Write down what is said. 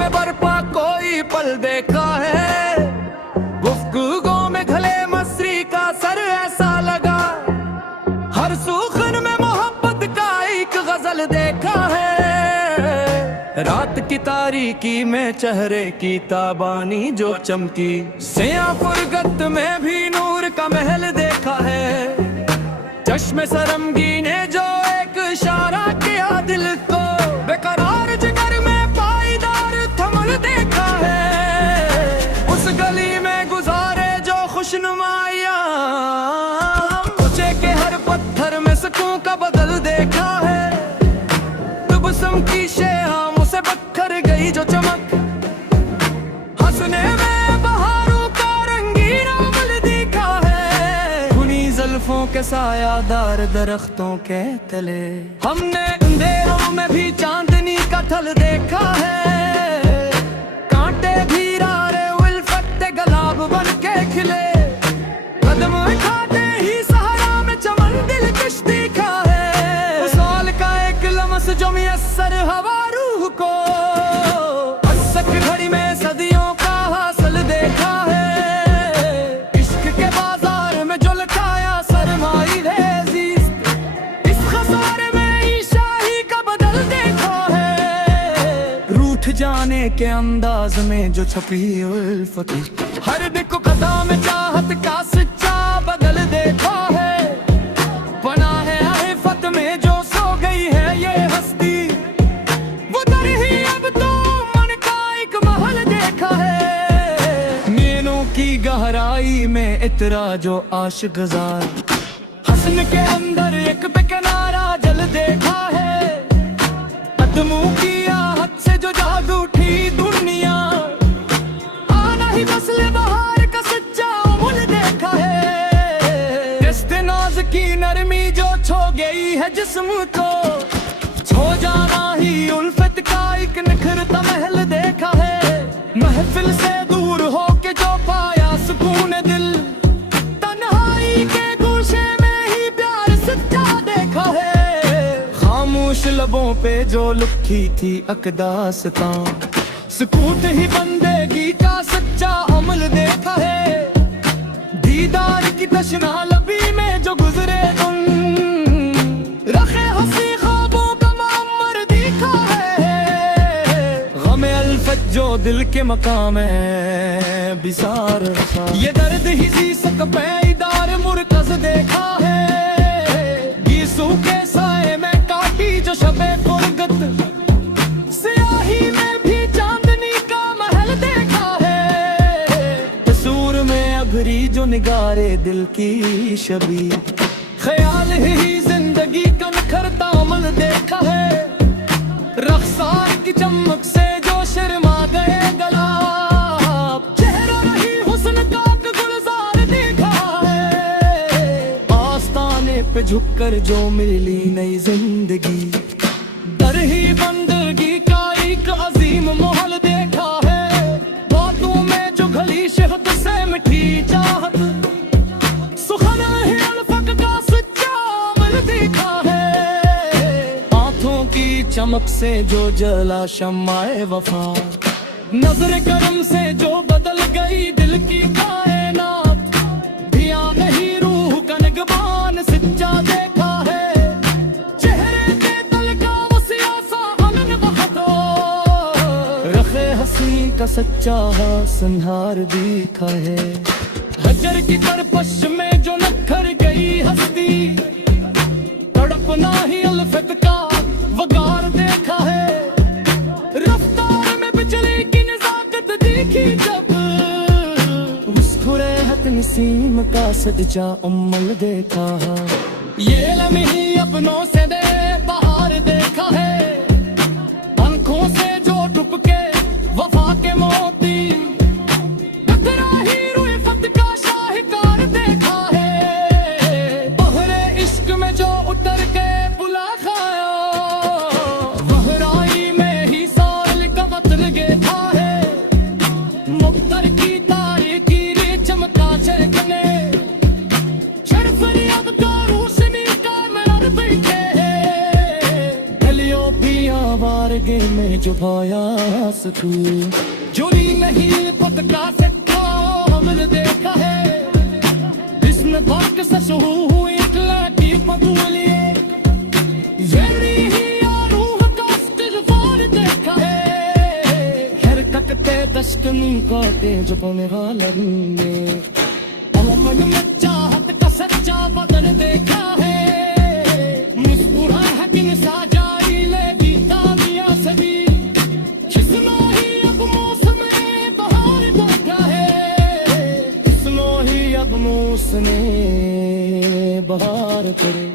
में बर्पा कोई पल देखा है, गुफ्तगू में घले मसरी का सर ऐसा लगा, हर सूखन में मोहब्बत का एक गजल देखा है। रात की तारीकी में चेहरे की ताबानी जो चमकी, सिया फुरगत में भी नूर का महल देखा है। चश्मे सरमगी ने जो एक इशारा किया दिल को, बेकरार जिगर में पाईदार थमल देखा है। उस गली में गुजारे जो खुशनुमाइयां, ऊंचे के हर पत्थर में सुकून का बदल देखा है। तुबसम की शेहामों से बखर गई जो चमक, हंसने में बहारों का रंगीन अमल देखा है। खुनी जुल्फों के सायादार दरख्तों के तले, हमने अंधेरों में भी चांदनी का ढल देखा है। कांटे भी रारे उल्फत गुलाब बन के खिले, कदम उठाते ही सहारा में चमन दिलकश देखा है। उस साल का एक लम्स जो मुयस्सर हवा रूह को, असक घड़ी में सदियों का हासिल देखा है। इश्क के बाजार में जो लटाया सरमाई रेज़ी, इस खसारे में ही शाही का बदल देखा है। रूठ जाने के अंदाज में जो छपी उल्फत, हर दिक कदा में चाहत का सच्चा बदल देखा है। बना है आफत में जो सो गई है ये हस्ती, वो दर ही अब तो मन का एक महल देखा है। नैनों की गहराई में इतरा जो आशिक ज़ार, हसन के अंदर एक बेकिनारा जल देखा है। कदमों की आहट से जो जाग उठी दुनिया, आना ही फसले बहार का सच्चा अमूल देखा है। रिश्ते नाज की नरमी जो छो गई है जिस्म को, छो जाना ही उल्फत का एक निखरता महल देखा है। महफिल से दूर हो के जो पाया सुकून दिल, तन्हाई के गोशे में ही प्यार सच्चा देखा है। खामोश लबों पे जो लुकी थी अकदास्तां, सुकूत ही बंदेगी का सच्चा अमल देखा है। दीदार की तशना लबी में जो गुजरे तुम, रखे हंसी ख्वाबों का मुअम्मर देखा है। गमे अल्फत जो दिल के मकाम है बिसार, ये दर्द ही सी सक पैदार मुरकज देखा है। गीसू के साए में काटी जो शबे फुरगत, सियाही में भी चांदनी का महल देखा है। तसूर में अभरी जो निगारे दिल की शबी, ख्याल ही जिंदगी का निखरता अमल देखा है। रख्सार की चमक से जो शर्मा गए गलाब, चेहरा रही हुस्न का गुलजार देखा है। आस्ताने पे झुककर जो मिली नई जिंदगी, दर ही बंदगी का एक अजीम मोहल देखा है। बातों में जो गली शहद से मिठी चाहत, सुखना ही उल्फत का सच्चा अमल देखा है। आंखों की चमक से जो जला शम्माए वफा, नजर करम से जो बदल गई दिल की कायनात, धिया नहीं रूह का निगबान सच्चा देखा है। चेहरे के तल का वो सियासा अमन बहतो, रखे हंसी का सच्चा संहार दिखा है। हजर की तरपश में जो नखर गई हस्ती, तड़पना ही उल्फत का वगार देखा है। रफ्तार में बिजली की नजाकत देखी जब, मुस्कुरे हक नसीम का सच्चा अमल देखा। ये लम्हे अपनों से दे बाहर देखा है। आंखों से जो डुबके वफा के मोती, कतरा ही रुल्फत का शाहकार देखा है। बहरे इश्क में जो उतर के बुला खाया, गहराई में ही साल का वतन देखा है। मुख्तर की तारीकी रे चमका चरकने, शर्फ रियाद का रोशनी का मिनार बैठे है। जो भायास तू जोड़ी नहीं पटका सकता हमने देखा है इसमें बात सच हो इतला की पगुलिए वेरी ही रूह का इस्तिग़फ़ार देखा है हर तकते दशकनी काटे जो पने हालने मन में चाहत का सच्चा बदन देखा है मुस्कुराहट में साजाई ले बीता मिया सभी किसनो ही अब मौसम बहार देखा है किसनो ही अब मौसम बहार करे